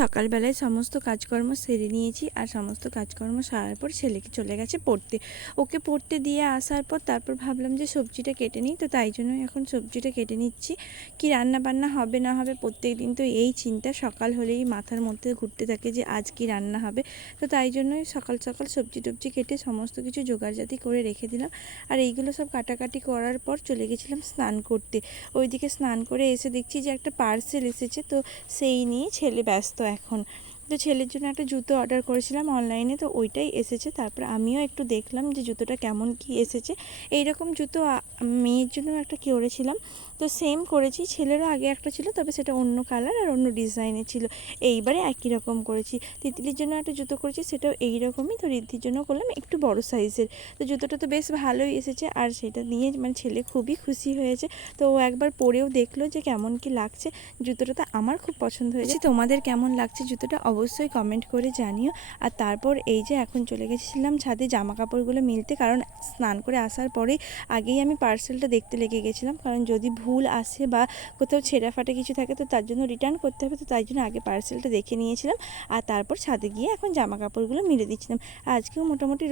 সকালবেলায় সমস্ত কাজকর্ম সেরে নিয়েছি আর সমস্ত কাজকর্ম সারার পর ছেলেকে চলে গেছে পড়তে। ওকে পড়তে দিয়ে আসার পর তারপর ভাবলাম যে সবজিটা কেটে নিই, তো তাই জন্যই এখন সবজিটা কেটে নিচ্ছি। কি রান্না বান্না হবে না হবে প্রত্যেকদিন তো এই চিন্তা সকাল হলেই মাথার মধ্যে ঘুরতে থাকে যে আজ কি রান্না হবে। তো তাই জন্যই সকাল সকাল সবজি টবজি কেটে সমস্ত কিছু জোগাড়জাতি করে রেখে দিলাম। আর এইগুলো সব কাটাকাটি করার পর চলে গেছিলাম স্নান করতে। ওইদিকে স্নান করে এসে দেখছি যে একটা পার্সেল এসেছে, তো সেই নিয়ে ছেলে ব্যস্ত এখন। তো ছেলের জন্য একটা জুতো অর্ডার করেছিলাম অনলাইনে, তো ওইটাই এসেছে। তারপর আমিও একটু দেখলাম যে জুতোটা কেমন কি এসেছে। এইরকম জুতো মেয়ের জন্য একটা করেছিলাম, তো সেম করেছি। ছেলেরও আগে একটা ছিল, তবে সেটা অন্য কালার আর অন্য ডিজাইনের ছিল। এইবারে একই রকম করেছি। তিতলির জন্য একটা জুতো করেছি, সেটাও এই রকমই। তো ঋদ্ধির জন্য করলাম একটু বড় সাইজের। তো জুতোটা তো বেশ ভালোই এসেছে, আর সেটা নিয়ে ছেলে খুবই খুশি হয়েছে। তো ও একবার পরেও দেখলো যে কেমন কি লাগছে। জুতোটা তো আমার খুব পছন্দ হয়েছে। তোমাদের কেমন লাগছে জুতোটা অবশ্যই কমেন্ট করে জানিও। আর তারপর এই যে এখন চলে গেছিলাম ছাদে জামা কাপড়গুলো মিলতে, কারণ স্নান করে আসার পরেই আগেই আমি পার্সেলটা দেখতে লেগে গেছিলাম, কারণ যদি ভুল আসে বা কোথাও ছেঁড়া ফাটা কিছু থাকে তো তার জন্য রিটার্ন করতে হবে। তো তাই জন্য আগে পার্সেলটা দেখে নিয়েছিলাম, আর তারপর ছাদে গিয়ে এখন জামা কাপড়গুলো মিলে দিচ্ছিলাম। আজকেও মোটামুটি